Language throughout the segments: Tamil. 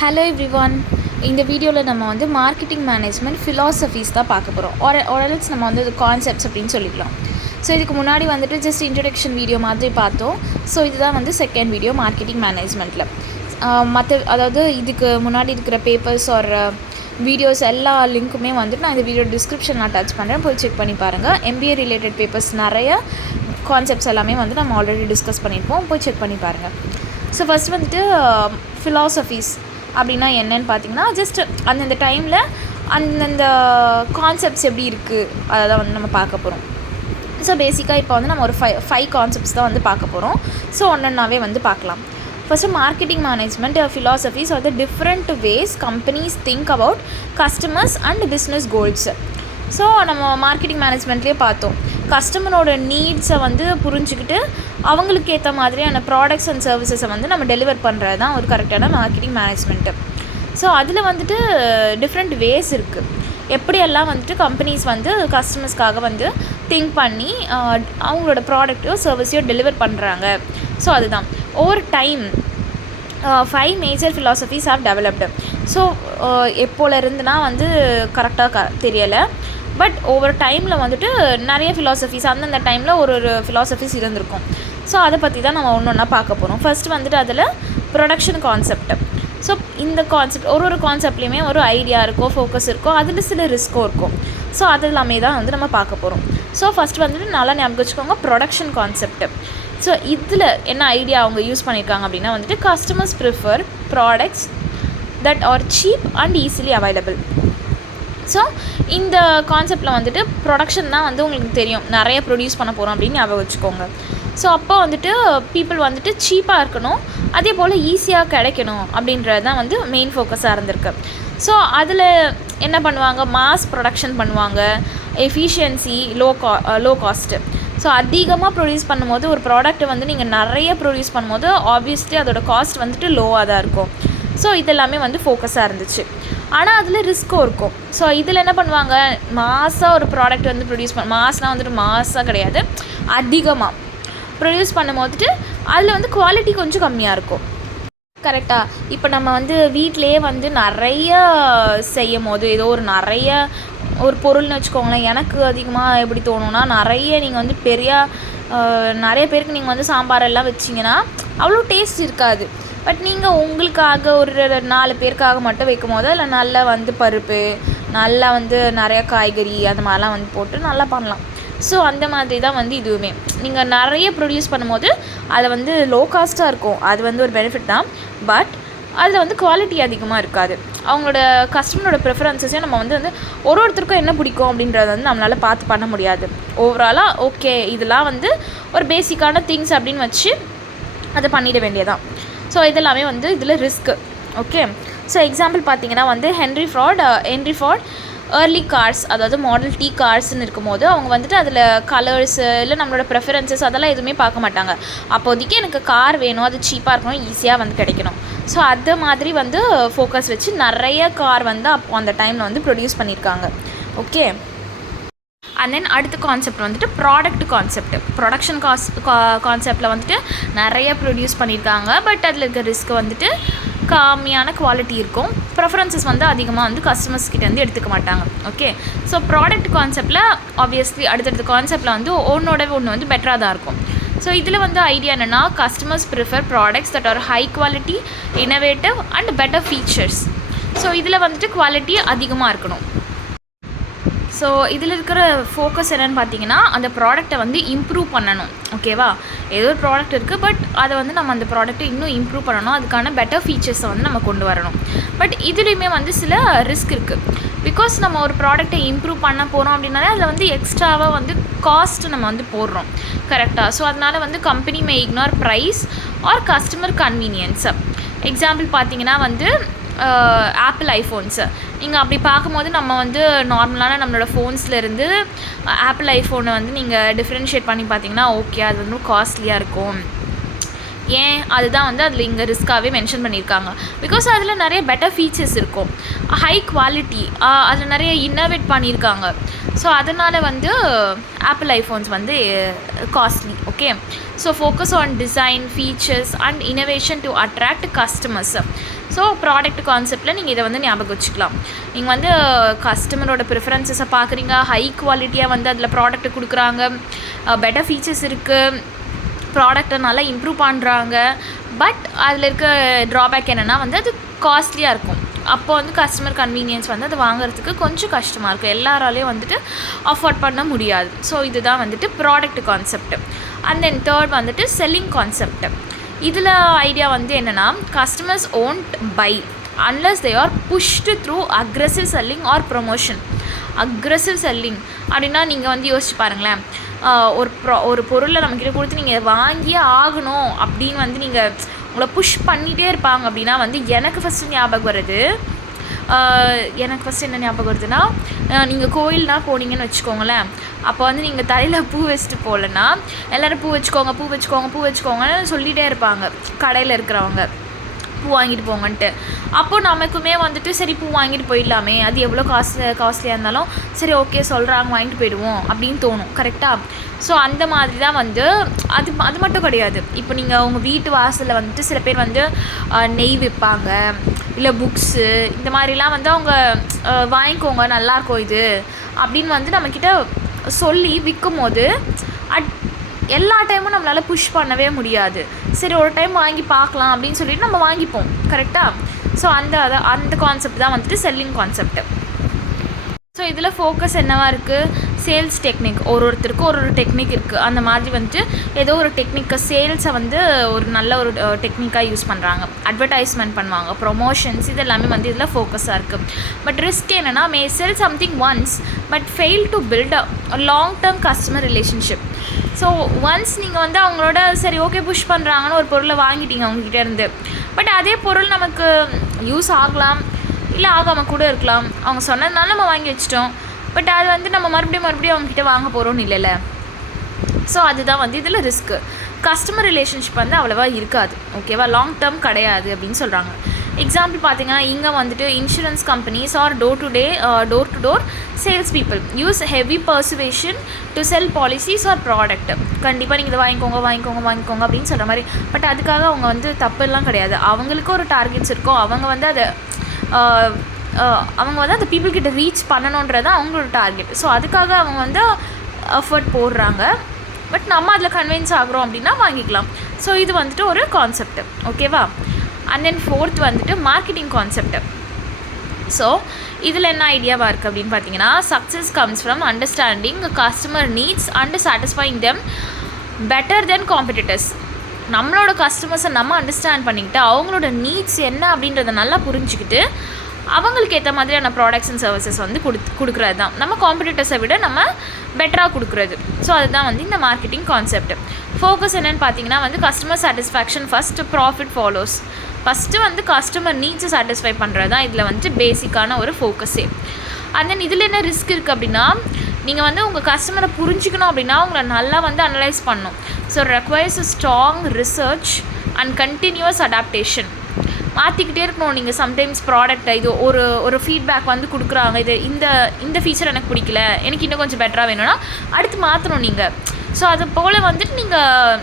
Hello everyone. இந்த வீடியோவில் நம்ம வந்து மார்க்கெட்டிங் மேனேஜ்மெண்ட் ஃபிலாசபிஸ் தான் பார்க்க போகிறோம். ஆர்எல்ஸ் நம்ம வந்து கான்செப்ட்ஸ் அப்படின்னு சொல்லிக்கலாம். ஸோ இதுக்கு முன்னாடி வந்துட்டு ஜஸ்ட் இன்ட்ரடக்ஷன் வீடியோ மாதிரி பார்த்தோம். ஸோ இதுதான் வந்து செகண்ட் வீடியோ மார்க்கெட்டிங் மேனேஜ்மெண்ட்டில். அதாவது இதுக்கு முன்னாடி இருக்கிற பேப்பர்ஸ் ஒரு வீடியோஸ் எல்லா லிங்க்குமே வந்துட்டு நான் இந்த வீடியோ டிஸ்கிரிப்ஷனில் அட்டாச் பண்ணுறேன், போய் செக் பண்ணி பாருங்கள். எம்பிஏ ரிலேட்டட் பேப்பர்ஸ் நிறைய கான்செப்ட்ஸ் எல்லாமே வந்து நம்ம ஆல்ரெடி டிஸ்கஸ் பண்ணியிருப்போம், போய் செக் பண்ணி பாருங்கள். ஸோ ஃபஸ்ட் வந்துட்டு ஃபிலாசபிஸ் அப்படின்னா என்னன்னு பார்த்தீங்கன்னா, ஜஸ்ட் அந்தந்த டைமில் அந்தந்த கான்செப்ட்ஸ் எப்படி இருக்குது அதை தான் வந்து நம்ம பார்க்க போகிறோம். ஸோ பேசிக்காக இப்போ வந்து நம்ம ஒரு ஃபைவ் கான்செப்ட்ஸ் தான் வந்து பார்க்க போகிறோம். ஸோ ஒன்றுனாவே வந்து பார்க்கலாம். First marketing management philosophies are the different ways companies think about customers and business goals. So நம்ம மார்க்கெட்டிங் மேனேஜ்மெண்ட்லேயே பார்த்தோம், கஸ்டமரோட நீட்ஸை வந்து புரிஞ்சுக்கிட்டு அவங்களுக்கு ஏற்ற மாதிரியான ப்ராடக்ட்ஸ் அண்ட் சர்வீசஸை வந்து நம்ம டெலிவர் பண்ணுறது தான் ஒரு கரெக்டான மார்க்கெட்டிங் மேனேஜ்மெண்ட்டு. ஸோ அதில் வந்துட்டு டிஃப்ரெண்ட் வேஸ் இருக்குது. எப்படியெல்லாம் வந்துட்டு கம்பெனிஸ் வந்து கஸ்டமர்ஸ்க்காக வந்து திங்க் பண்ணி அவங்களோட ப்ராடக்ட்டையோ சர்வீஸையோ டெலிவர் பண்ணுறாங்க. ஸோ அதுதான் over time 5 major philosophies have developed. So எப்போலேருந்துனா வந்து கரெக்டாக தெரியலை, பட் ஒவ்வொரு டைமில் வந்துட்டு நிறைய ஃபிலாசபிஸ் அந்தந்த டைமில் ஒரு ஃபிலாசபிஸ் இருந்திருக்கும். ஸோ அதை பற்றி தான் நம்ம ஒன்று ஒன்றா பார்க்க போகிறோம். ஃபஸ்ட்டு வந்துட்டு அதில் ப்ரொடக்ஷன் கான்செப்ட். ஸோ இந்த கான்செப்ட் ஒரு கான்செப்ட்லேயுமே ஒரு ஐடியா இருக்கும், ஃபோக்கஸ் இருக்கும், அதில் சில ரிஸ்க்கும் இருக்கும். ஸோ அது எல்லாமே தான் வந்து நம்ம பார்க்க போகிறோம். ஸோ ஃபஸ்ட்டு வந்துட்டு நல்லா ஞாபகம் வச்சுக்கோங்க, ப்ரொடக்ஷன் கான்செப்ட். ஸோ இதில் என்ன ஐடியா அவங்க யூஸ் பண்ணியிருக்காங்க அப்படின்னா வந்துட்டு, customers prefer products that are cheap and easily available. So இந்த கான்செப்டில் வந்துட்டு ப்ரொடக்ஷன் தான் வந்து உங்களுக்கு தெரியும், நிறைய ப்ரொடியூஸ் பண்ண போகிறோம் அப்படின்னு ஞாபகம் வச்சுக்கோங்க. ஸோ அப்போ வந்துட்டு பீப்புள் வந்துட்டு சீப்பாக இருக்கணும், அதே போல் ஈஸியாக கிடைக்கணும் அப்படின்றது தான் வந்து மெயின் ஃபோக்கஸாக இருந்திருக்கு. ஸோ அதில் என்ன பண்ணுவாங்க, மாஸ் ப்ரொடக்ஷன் பண்ணுவாங்க, எஃபிஷியன்சி, லோ காஸ்ட்டு. ஸோ அதிகமாக ப்ரொடியூஸ் பண்ணும்போது ஒரு ப்ராடக்ட்டை வந்து நீங்கள் நிறைய ப்ரொடியூஸ் பண்ணும்போது ஆப்வியஸ்லி அதோட காஸ்ட் வந்துட்டு லோவாக தான் இருக்கும். ஸோ இதெல்லாமே வந்து ஃபோக்கஸாக இருந்துச்சு. ஆனால் அதில் ரிஸ்க்கும் இருக்கும். ஸோ இதில் என்ன பண்ணுவாங்க, மாஸாக ஒரு ப்ராடக்ட் வந்து ப்ரொடியூஸ் மாஸ்னால் வந்துட்டு மாஸாக கிடையாது, அதிகமாக ப்ரொடியூஸ் பண்ணும்போதுட்டு அதில் வந்து குவாலிட்டி கொஞ்சம் கம்மியாக இருக்கும். கரெக்டாக இப்போ நம்ம வந்து வீட்டிலையே வந்து நிறைய செய்யும் போது ஏதோ ஒரு நிறைய ஒரு பொருள்னு வச்சுக்கோங்களேன், எனக்கு அதிகமாக எப்படி தோணுன்னா, நிறைய நீங்கள் வந்து நிறைய பேருக்கு நீங்கள் வந்து சாம்பார் எல்லாம் வச்சிங்கன்னா அவ்வளோ டேஸ்ட் இருக்காது. பட் நீங்கள் உங்களுக்காக ஒரு 4 பேருக்காக மட்டும் வைக்கும் போது அதில் நல்லா வந்து பருப்பு, நல்லா வந்து நிறையா காய்கறி அது மாதிரிலாம் வந்து போட்டு நல்லா பண்ணலாம். ஸோ அந்த மாதிரி தான் வந்து இதுவுமே நீங்கள் நிறைய ப்ரொடியூஸ் பண்ணும்போது அதை வந்து லோ காஸ்ட்டாக இருக்கும், அது வந்து ஒரு பெனிஃபிட் தான். பட் அதில் வந்து குவாலிட்டி அதிகமாக இருக்காது. அவங்களோட கஸ்டமரோட ப்ரிஃபரன்ஸஸையும் நம்ம வந்து ஒருத்தருக்கும் என்ன பிடிக்கும் அப்படின்றத வந்து நம்மளால் பார்த்து பண்ண முடியாது. ஓவராலாக ஓகே இதெல்லாம் வந்து ஒரு பேசிக்கான திங்ஸ் அப்படின்னு வச்சு அதை பண்ணிட வேண்டியதான். ஸோ இதெல்லாமே வந்து இதில் ரிஸ்க்கு. ஓகே, ஸோ எக்ஸாம்பிள் பார்த்தீங்கன்னா வந்து ஹென்ரி ஃபார்ட் ஏர்லி கார்ஸ், அதாவது மாடல் டி கார்ஸ்ன்னு இருக்கும்போது அவங்க வந்துட்டு அதில் கலர்ஸு இல்லை நம்மளோட ப்ரெஃபரன்சஸ் அதெல்லாம் எதுவுமே பார்க்க மாட்டாங்க. அப்போதைக்கு எனக்கு கார் வேணும், அது சீப்பாக இருக்கணும், ஈஸியாக வந்து கிடைக்கணும். ஸோ அது மாதிரி வந்து ஃபோக்கஸ் வச்சு நிறைய கார் வந்து அப்போ அந்த டைமில் வந்து ப்ரொடியூஸ் பண்ணியிருக்காங்க. ஓகே, அண்ட் தென் அடுத்த கான்செப்ட் வந்துட்டு ப்ராடக்ட் கான்செப்ட். ப்ரொடக்ஷன் கான்செப்டில் வந்துட்டு நிறைய ப்ரொடியூஸ் பண்ணியிருக்காங்க, பட் அதில் இருக்க ரிஸ்க் வந்துட்டு கம்மியான குவாலிட்டி இருக்கும், ப்ரெஃபரன்சஸ் வந்து அதிகமாக வந்து கஸ்டமர்ஸ் கிட்டேருந்து எடுத்துக்க மாட்டாங்க. ஓகே, ஸோ ப்ராடக்ட் கான்செப்டில் ஆப்வியஸ்லி அடுத்தடுத்த கான்செப்டில் வந்து ஒன்று வந்து பெட்டராக தான் இருக்கும். ஸோ இதில் வந்து ஐடியா என்னென்னா, customers prefer products that R high quality, innovative and better features. So இதில் வந்துட்டு குவாலிட்டி அதிகமாக இருக்கணும். ஸோ இதில் இருக்கிற ஃபோக்கஸ் என்னென்னு பார்த்தீங்கன்னா, அந்த ப்ராடக்டை வந்து இம்ப்ரூவ் பண்ணணும். ஓகேவா, ஏதோ ஒரு ப்ராடக்ட் இருக்குது, பட் அதை வந்து நம்ம அந்த ப்ராடக்ட்டை இன்னும் இம்ப்ரூவ் பண்ணணும், அதுக்கான பெட்டர் ஃபீச்சர்ஸை வந்து நம்ம கொண்டு வரணும். பட் இதுலேயுமே வந்து சில ரிஸ்க் இருக்குது. பிகாஸ் நம்ம ஒரு ப்ராடக்ட்டை இம்ப்ரூவ் பண்ண போகிறோம் அப்படின்னாலே அதில் வந்து எக்ஸ்ட்ராவாக வந்து காஸ்ட் நம்ம வந்து போடுறோம். கரெக்டாக, ஸோ அதனால் வந்து company may ignore price or customer convenience. Example பார்த்தீங்கன்னா வந்து ஆப்பிள் ஐஃபோன்ஸு நீங்கள் அப்படி பார்க்கும்போது நம்ம வந்து நார்மலான நம்மளோட ஃபோன்ஸ்லேருந்து ஆப்பிள் ஐஃபோனை வந்து நீங்கள் டிஃப்ரென்ஷியேட் பண்ணி பார்த்தீங்கன்னா ஓகே அது வந்து காஸ்ட்லியாக இருக்கும். ஏன், அதுதான் வந்து அதில் இங்கே ரிஸ்க்காகவே மென்ஷன் பண்ணியிருக்காங்க. பிகாஸ் அதில் நிறைய பெட்டர் ஃபீச்சர்ஸ் இருக்கும், ஹை குவாலிட்டி, அதில் நிறைய இன்னோவேட் பண்ணியிருக்காங்க. ஸோ அதனால் வந்து ஆப்பிள் ஐஃபோன்ஸ் வந்து costly. Okay, so focus on design, features and innovation to attract customers. So product கான்செப்டில் நீங்கள் இதை வந்து ஞாபகம் வச்சுக்கலாம். நீங்கள் வந்து கஸ்டமரோட ப்ரிஃபரன்சஸை பார்க்குறீங்க, ஹை குவாலிட்டியாக வந்து அதில் ப்ராடக்ட் கொடுக்குறாங்க, பெட்டர் ஃபீச்சர்ஸ் இருக்குது, ப்ராடக்டை நல்லா இம்ப்ரூவ் பண்ணுறாங்க. பட் அதில் இருக்க ட்ராபேக் என்னென்னா வந்து அது காஸ்ட்லியாக இருக்கும். அப்போ வந்து கஸ்டமர் கன்வீனியன்ஸ் வந்து அது வாங்குறதுக்கு கொஞ்சம் கஷ்டமாக இருக்கும், எல்லாராலையும் வந்துட்டு அஃபோர்ட் பண்ண முடியாது. ஸோ இதுதான் வந்துட்டு product concept. And then third வந்துட்டு செல்லிங் கான்செப்ட். இதில் ஐடியா வந்து என்னென்னா, customers won't buy unless they are pushed through aggressive selling or promotion. Aggressive selling அப்படின்னா நீங்கள் வந்து யோசிச்சு பாருங்களேன், ஒரு பொருளை நம்மக்கிட்ட கொடுத்து நீங்கள் வாங்கியே ஆகணும் அப்படின்னு வந்து நீங்கள் உங்களை புஷ் பண்ணிகிட்டே இருப்பாங்க அப்படின்னா வந்து எனக்கு ஃபஸ்ட்டு ஞாபகம் என்ன ஞாபகம் வருதுன்னா, நீங்கள் கோயில்னால் போனீங்கன்னு வச்சுக்கோங்களேன், அப்போ வந்து நீங்கள் தலையில் பூ வச்சுட்டு போகலன்னா எல்லோரும் பூ வச்சுக்கோங்கன்னு சொல்லிகிட்டே இருப்பாங்க கடையில் இருக்கிறவங்க, பூ வாங்கிட்டு போங்கன்ட்டு. அப்போது நமக்குமே வந்துட்டு சரி பூ வாங்கிட்டு போயிடலாமே, அது எவ்வளோ காஸ்ட்லியாக இருந்தாலும் சரி ஓகே சொல்கிறாங்க வாங்கிட்டு போயிடுவோம் அப்படின்னு தோணும். கரெக்டாக? ஸோ அந்த மாதிரி தான் வந்து அது மட்டும் கிடையாது. இப்போ நீங்கள் உங்கள் வீட்டு வாசலில் வந்துட்டு சில பேர் வந்து நெய் விற்பாங்க, இல்லை புக்ஸு, இந்த மாதிரிலாம் வந்து அவங்க வாங்கிக்கோங்க நல்லாயிருக்கும் இது அப்படின்னு வந்து நம்மக்கிட்ட சொல்லி விற்கும் போது எல்லா டைமும் நம்மளால் புஷ் பண்ணவே முடியாது. சரி ஒரு டைம் வாங்கி பார்க்கலாம் அப்படின்னு சொல்லிட்டு நம்ம வாங்கிப்போம். கரெக்டாக? ஸோ அந்த கான்செப்ட் தான் வந்துட்டு செல்லிங் கான்செப்ட். ஸோ இதில் ஃபோக்கஸ் என்னவாக இருக்குது, சேல்ஸ் டெக்னிக். ஒருத்தருக்கு ஒரு டெக்னிக் இருக்குது. அந்த மாதிரி வந்துட்டு ஏதோ ஒரு டெக்னிக்கை, சேல்ஸை வந்து ஒரு நல்ல ஒரு டெக்னிக்காக யூஸ் பண்ணுறாங்க, அட்வர்டைஸ்மெண்ட் பண்ணுவாங்க, ப்ரொமோஷன்ஸ், இது எல்லாமே வந்து இதில் ஃபோக்கஸாக இருக்குது. பட் ரிஸ்க் என்னென்னா, may sell something once but fail to build a long term customer relationship. So once நீங்கள் வந்து அவங்களோட சரி ஓகே புஷ் பண்ணுறாங்கன்னு ஒரு பொருளை வாங்கிட்டீங்க அவங்ககிட்ட இருந்து, பட் அதே பொருள் நமக்கு யூஸ் ஆகலாம் இல்லை ஆகாமல் கூட இருக்கலாம். அவங்க சொன்னதுனால நம்ம வாங்கி வச்சிட்டோம், பட் அது வந்து நம்ம மறுபடியும் அவங்ககிட்ட வாங்க போகிறோன்னு இல்லைல்ல. ஸோ அதுதான் வந்து இதில் ரிஸ்க்கு. கஸ்டமர் ரிலேஷன்ஷிப் வந்து அவ்வளோவா இருக்காது, ஓகேவா, லாங் டேர்ம் கிடையாது அப்படின்னு சொல்கிறாங்க. எக்ஸாம்பிள் பார்த்தீங்கன்னா, இங்கே வந்துட்டு insurance companies are door to door sales people use heavy persuasion to sell policies our product. கண்டிப்பாக நீங்கள் இதை வாங்கிக்கோங்க அப்படின்னு சொல்கிற மாதிரி. பட் அதுக்காக அவங்க வந்து தப்புலாம் கிடையாது, அவங்களுக்கும் ஒரு டார்கெட்ஸ் இருக்கும். அவங்க வந்து அந்த பீப்புள்கிட்ட ரீச் பண்ணணுன்றது அவங்களோட டார்கெட். ஸோ அதுக்காக அவங்க வந்து எஃபர்ட் போடுறாங்க. பட் நம்ம அதில் கன்வின்ஸ் ஆகிறோம் அப்படின்னா வாங்கிக்கலாம். ஸோ இது வந்துட்டு ஒரு கான்செப்ட், ஓகேவா. அண்ட் தென் ஃபோர்த் வந்துட்டு மார்க்கெட்டிங் கான்செப்ட். ஸோ இதில் என்ன ஐடியாவாக இருக்குது அப்படின்னு பார்த்தீங்கன்னா, success comes from understanding customer needs and satisfying them better then competitors. நம்மளோட கஸ்டமர்ஸை நம்ம அண்டர்ஸ்டாண்ட் பண்ணிக்கிட்டு அவங்களோட நீட்ஸ் என்ன அப்படின்றத நல்லா புரிஞ்சுக்கிட்டு அவங்களுக்கு ஏற்ற மாதிரியான ப்ராடக்ட்ஸ் அண்ட் சர்வீசஸ் வந்து கொடுக்குறது தான் நம்ம காம்படிட்டர்ஸை விட நம்ம பெட்டராக கொடுக்குறது. ஸோ அதுதான் வந்து இந்த மார்க்கெட்டிங் கான்செப்ட். ஃபோக்கஸ் என்னென்னு பார்த்தீங்கன்னா வந்து customer satisfaction first, profit follows. First வந்து கஸ்டமர் நீட்ஸை சாட்டிஸ்ஃபை பண்ணுறது தான் இதில் வந்துட்டு பேசிக்கான ஒரு ஃபோக்கஸே. அண்ட் தென் இதில் என்ன ரிஸ்க் இருக்குது அப்படின்னா, நீங்கள் வந்து உங்கள் கஸ்டமரை புரிஞ்சுக்கணும் அப்படின்னா உங்களை நல்லா வந்து அனலைஸ் பண்ணணும். So requires strong research and continuous adaptation. மாற்றிக்கிட்டே இருக்கணும். நீங்கள் சம்டைம்ஸ் ப்ராடக்டை இது ஒரு ஃபீட்பேக் வந்து கொடுக்குறாங்க, இது இந்த ஃபீச்சர் எனக்கு பிடிக்கல, எனக்கு இன்னும் கொஞ்சம் பெட்டராக வேணும்னா அடுத்து மாற்றணும் நீங்கள். ஸோ அது போல் வந்துட்டு நீங்கள்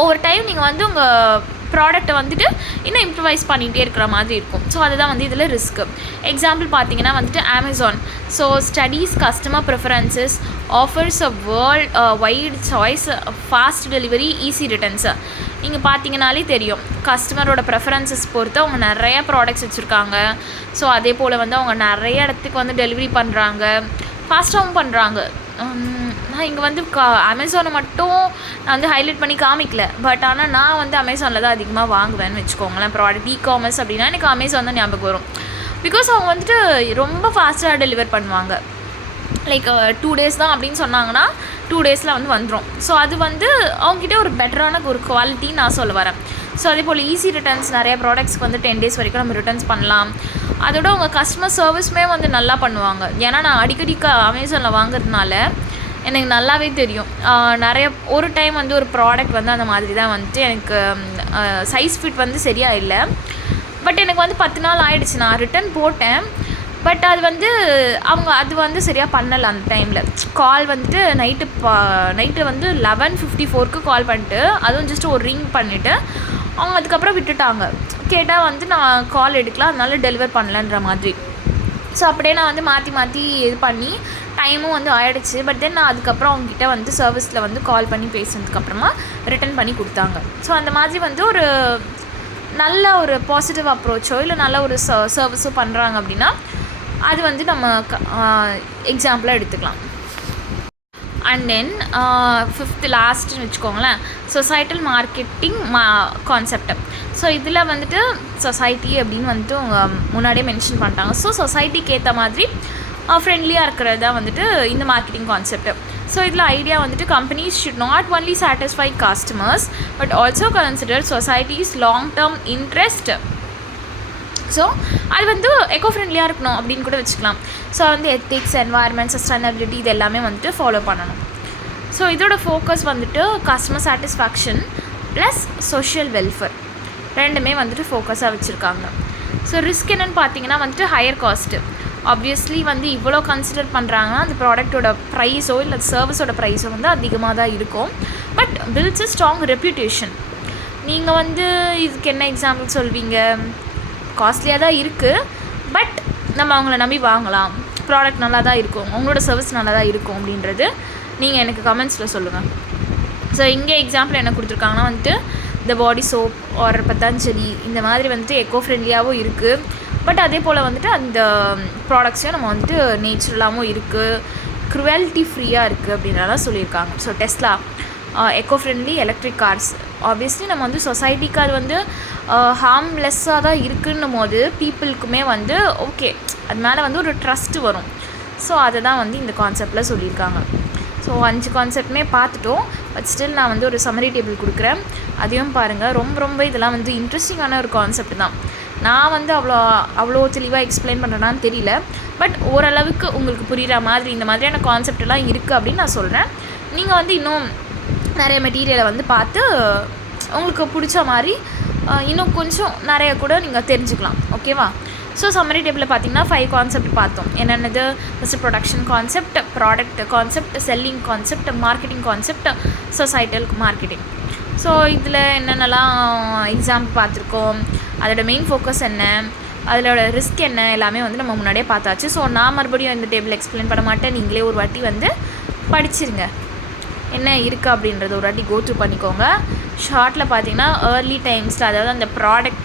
ஒவ்வொரு டைம் நீங்கள் வந்து உங்கள் ப்ராடக்ட்டை வந்துட்டு இன்னும் இம்ப்ரவைஸ் பண்ணிகிட்டே இருக்கிற மாதிரி இருக்கும். ஸோ அதுதான் வந்து இதில் ரிஸ்க்கு. எக்ஸாம்பிள் பார்த்தீங்கன்னா வந்துட்டு Amazon. So studies customer preferences, offers அ world wide choice, fast delivery, easy returns. நீங்கள் பார்த்தீங்கனாலே தெரியும், கஸ்டமரோட ப்ரெஃபரன்சஸ் பொறுத்து அவங்க நிறைய ப்ராடக்ட்ஸ் வச்சுருக்காங்க. ஸோ அதே போல் வந்து அவங்க நிறைய இடத்துக்கு வந்து டெலிவரி பண்ணுறாங்க, ஃபாஸ்ட்டாகவும் பண்ணுறாங்க. நான் இங்கே வந்து அமேசானை மட்டும் நான் வந்து ஹைலைட் பண்ணி காமிக்கல, பட் ஆனால் நான் வந்து அமேசானில் தான் அதிகமாக வாங்குவேன்னு வச்சுக்கோங்களேன். ப்ராடக்ட் இ-காமர்ஸ் அப்படின்னா எனக்கு அமேசான் தான் ஞாபகம் வரும். பிகாஸ் அவங்க வந்துட்டு ரொம்ப ஃபாஸ்ட்டாக டெலிவர் பண்ணுவாங்க. லைக் 2 days தான் அப்படின்னு சொன்னாங்கன்னா 2 days வந்து வந்துடும். ஸோ அது வந்து அவங்ககிட்ட ஒரு பெட்டரான ஒரு குவாலிட்டின்னு நான் சொல்ல வரேன். ஸோ அதே போல் ஈஸி ரிட்டர்ன்ஸ், நிறைய ப்ராடக்ட்ஸ்க்கு வந்து 10 days வரைக்கும் நம்ம ரிட்டர்ன்ஸ் பண்ணலாம். அதோட அவங்க கஸ்டமர் சர்வீஸுமே வந்து நல்லா பண்ணுவாங்க. ஏன்னா நான் அடிக்கடி அமேசானில் வாங்குறதுனால எனக்கு நல்லாவே தெரியும். நிறைய ஒரு டைம் வந்து ஒரு ப்ராடக்ட் வந்து அந்த மாதிரி தான் வந்துட்டு எனக்கு சைஸ் ஃபிட் வந்து சரியாக இல்லை. பட் எனக்கு வந்து 10 நாள் ஆகிடுச்சு, நான் ரிட்டன் போட்டேன். பட் அது வந்து சரியாக பண்ணலை. அந்த டைமில் கால் வந்துட்டு நைட்டு வந்து 11:54 கால் பண்ணிட்டு, அதுவும் ஜஸ்ட் ஒரு ரிங் பண்ணிவிட்டு அவங்க அதுக்கப்புறம் விட்டுட்டாங்க. கேட்டால் வந்து நான் கால் எடுக்கலாம், அதனால டெலிவர் பண்ணலன்ற மாதிரி. ஸோ அப்படியே நான் வந்து மாற்றி மாற்றி இது பண்ணி டைமும் வந்து ஆகிடுச்சு. பட் தென் நான் அதுக்கப்புறம் அவங்ககிட்ட வந்து சர்வீஸில் வந்து கால் பண்ணி பேசுனதுக்கப்புறமா ரிட்டன் பண்ணி கொடுத்தாங்க. ஸோ அந்த மாதிரி வந்து ஒரு நல்ல ஒரு பாசிட்டிவ் அப்ரோச்சோ இல்லை நல்ல ஒரு சர்வீஸோ பண்ணுறாங்க அப்படின்னா அது வந்து நம்ம எக்ஸாம்பிளாக எடுத்துக்கலாம். அண்ட் தென் 5th லாஸ்ட்டுன்னு வச்சுக்கோங்களேன், சொசைட்டல் மார்க்கெட்டிங் கான்செப்ட். ஸோ இதில் வந்துட்டு சொசைட்டி அப்படின்னு வந்துட்டு அவங்க முன்னாடியே மென்ஷன் பண்ணிட்டாங்க. ஸோ சொசைட்டிக்கு ஏற்ற மாதிரி ஃப்ரெண்ட்லியாக இருக்கிறது தான் வந்துட்டு இந்த மார்க்கெட்டிங் கான்செப்ட். ஸோ இதில் ஐடியா வந்துட்டு companies should not only satisfy customers but also consider societies long term interest. So அது வந்து எக்கோ ஃப்ரெண்ட்லியாக இருக்கணும் அப்படின்னு கூட வச்சுக்கலாம். ஸோ வந்து எத்திக்ஸ், என்வாயர்மெண்ட், சஸ்டைனபிலிட்டி இது எல்லாமே வந்துட்டு ஃபாலோ பண்ணணும். ஸோ இதோட ஃபோக்கஸ் வந்துட்டு customer satisfaction plus social welfare ரெண்டுமே வந்துட்டு ஃபோக்கஸாக வச்சுருக்காங்க. ஸோ ரிஸ்க் என்னென்னு பார்த்தீங்கன்னா வந்துட்டு ஹையர் காஸ்ட்டு. ஆப்வியஸ்லி வந்து இவ்வளோ கன்சிடர் பண்ணுறாங்கன்னா அந்த ப்ராடக்ட்டோட ப்ரைஸோ இல்லை சர்வீஸோட ப்ரைஸோ வந்து அதிகமாக தான் இருக்கும். But builds a strong reputation. நீங்கள் வந்து இதுக்கு என்ன எக்ஸாம்பிள் சொல்வீங்க? காஸ்ட்லியாக தான் இருக்குது, பட் நம்ம அவங்கள நம்பி வாங்கலாம், ப்ராடக்ட் நல்லா தான் இருக்கும், அவங்களோட சர்வீஸ் நல்லா தான் இருக்கும் அப்படின்றது நீங்கள் எனக்கு கமெண்ட்ஸில் சொல்லுங்கள். ஸோ இங்கே எக்ஸாம்பிள் என்ன கொடுத்துருக்காங்கன்னா வந்துட்டு இந்த பாடி சோப் ஒரு பத்தாஞ்சலி இந்த மாதிரி வந்துட்டு எக்கோ ஃப்ரெண்ட்லியாகவும் இருக்குது. பட் அதே போல் வந்துட்டு அந்த ப்ராடக்ட்ஸையும் நம்ம வந்துட்டு நேச்சுரலாகவும் இருக்குது, க்ருவல்ட்டி ஃப்ரீயாக இருக்குது அப்படின்றலாம் சொல்லியிருக்காங்க. So Tesla echo friendly electric cars. Obviously நம்ம வந்து சொசைட்டிக்கு அது வந்து ஹார்ம்லெஸ்ஸாக தான் இருக்குன்னும் போது பீப்புளுக்குமே வந்து ஓகே அது மேலே வந்து ஒரு ட்ரஸ்ட்டு வரும். ஸோ அதை தான் வந்து இந்த கான்செப்டில் சொல்லியிருக்காங்க. ஸோ 5 கான்செப்டுமே பார்த்துட்டோம். பட் ஸ்டில் நான் வந்து ஒரு சம்மரி டேபிள் கொடுக்குறேன், அதையும் பாருங்கள். ரொம்ப இதெல்லாம் வந்து இன்ட்ரெஸ்டிங்கான ஒரு கான்செப்ட் தான். நான் வந்து அவ்வளோ தெளிவாக எக்ஸ்பிளைன் பண்ணுறேன்னான்னு தெரியல, பட் ஓரளவுக்கு உங்களுக்கு புரிகிற மாதிரி இந்த மாதிரியான கான்செப்டெல்லாம் இருக்குது அப்படின்னு நான் சொல்கிறேன். நீங்கள் வந்து இன்னும் நிறைய மெட்டீரியலை வந்து பார்த்து உங்களுக்கு பிடிச்ச மாதிரி இன்னும் கொஞ்சம் நிறைய கூட நீங்கள் தெரிஞ்சுக்கலாம். ஓகேவா? ஸோ சம்மரி டேபிளில் பார்த்தீங்கன்னா 5 கான்செப்ட் பார்த்தோம். என்னென்னது? First production concept, product concept, selling concept, marketing concept, societal marketing. So இதில் என்னென்னலாம் எக்ஸாம்பிள் பார்த்துருக்கோம், அதோட மெயின் ஃபோக்கஸ் என்ன, அதோட ரிஸ்க் என்ன, எல்லாமே வந்து நம்ம முன்னாடியே பார்த்தாச்சு. ஸோ நான் மறுபடியும் இந்த டேபிள் எக்ஸ்பிளைன் பண்ண மாட்டேன், நீங்களே ஒரு வாட்டி வந்து படிச்சிருங்க, என்ன இருக்குது அப்படின்றத ஒரு வாட்டி கோத்ரூ பண்ணிக்கோங்க. ஷார்ட்டில் பார்த்தீங்கன்னா ஏர்லி டைம்ஸில், அதாவது அந்த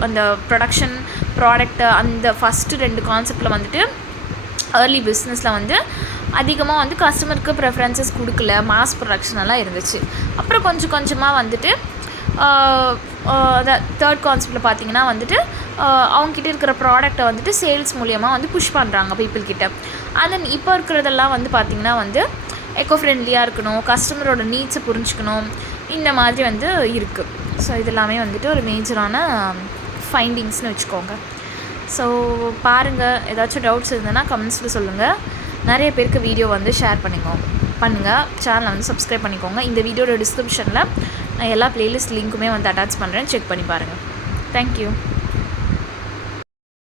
அந்த ப்ரொடக்ஷன் ப்ராடக்ட்டு அந்த ஃபஸ்ட்டு 2 கான்செப்டில் வந்துட்டு ஏர்லி பிஸ்னஸில் வந்து அதிகமாக வந்து கஸ்டமருக்கு ப்ரெஃபரன்சஸ் கொடுக்கல, மாஸ் ப்ரொடக்ஷனெல்லாம் இருந்துச்சு. அப்புறம் கொஞ்சம் கொஞ்சமாக வந்துட்டு தேர்ட் கான்செப்டில் பார்த்தீங்கன்னா வந்துட்டு அவங்கக்கிட்ட இருக்கிற ப்ராடக்டை வந்துட்டு சேல்ஸ் மூலியமாக வந்து புஷ் பண்ணுறாங்க பீப்புள்கிட்ட. அண்ட் இப்போ இருக்கிறதெல்லாம் வந்து பார்த்திங்கன்னா வந்து எக்கோ ஃப்ரெண்ட்லியாக இருக்கணும், கஸ்டமரோட நீட்ஸை புரிஞ்சுக்கணும், இந்த மாதிரி வந்து இருக்குது. ஸோ இதெல்லாமே வந்துட்டு ஒரு மேஜரான ஃபைண்டிங்ஸ்னு வச்சுக்கோங்க. ஸோ பாருங்கள், ஏதாச்சும் டவுட்ஸ் இருந்ததுன்னா கமெண்ட்ஸில் சொல்லுங்கள். நிறைய பேருக்கு வீடியோ வந்து ஷேர் பண்ணுங்கள், சேனலை வந்து சப்ஸ்கிரைப் பண்ணிக்கோங்க. இந்த வீடியோட டிஸ்கிரிப்ஷனில் நான் எல்லா ப்ளேலிஸ்ட் லிங்க்குமே வந்து அட்டாச் பண்ணுறேன், செக் பண்ணி பாருங்கள். தேங்க்யூ.